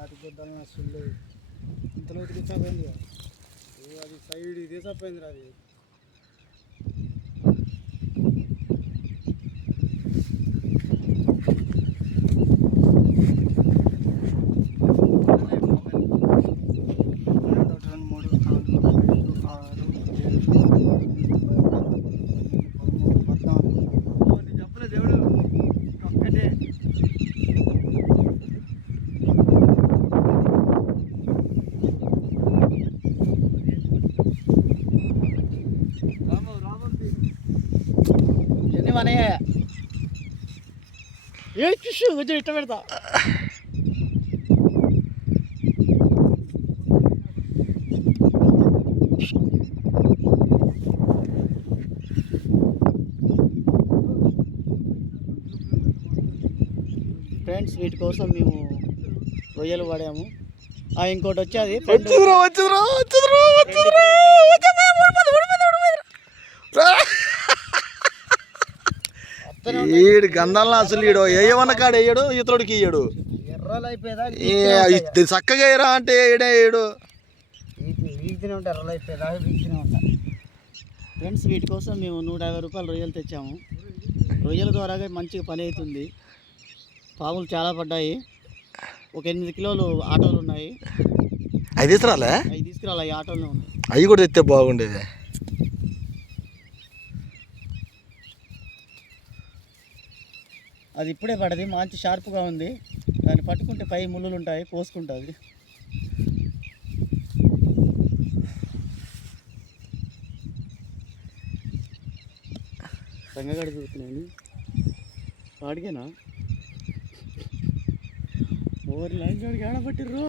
రాతి పొద్దున్న అసలు ఇంతలో ఉతికిచ్చాపోయింది కదా అది సైడ్ ఇదే చచ్చిపోయింది అది మనయ్య ఏ చూసు కొంచెం ఇట్ట పెడతా ఫ్రెండ్స్ వీటి కోసం మేము రొయ్యలు పడాము ఇంకోటి వచ్చేది ఈడు గంధాలను అసలు ఈడు ఏమన్న కాడు వేయడు ఇతరుడికి ఇయ్యడు ఎర్రలు అయిపోయేదా చక్కగా వేయరా అంటే ఏడే వేయడు వీక్తూనే ఉంటాయి ఎర్రలు అయిపోయేదా వీక్తూనే ఉంటాయి ఫ్రెండ్స్ వీటి కోసం మేము 150 రూపాయలు రొయ్యలు తెచ్చాము రొయ్యల ద్వారా మంచిగా పని అవుతుంది పాములు చాలా పడ్డాయి ఒక 8 కిలోలు ఆటోలు ఉన్నాయి అవి తీసుకురాలే అవి తీసుకురాలి ఈ ఆటోలో ఉన్నాయి అవి కూడా తెస్తే బాగుండేది అది ఇప్పుడే పడది మంచి షార్ప్గా ఉంది దాన్ని పట్టుకుంటే పై ముళ్ళులు ఉంటాయి కోసుకుంటుంది సంగగడ చూస్తున్నాను వాడికేనా ఓవర్ లైన్ కాడికి ఆడబట్టిర్రు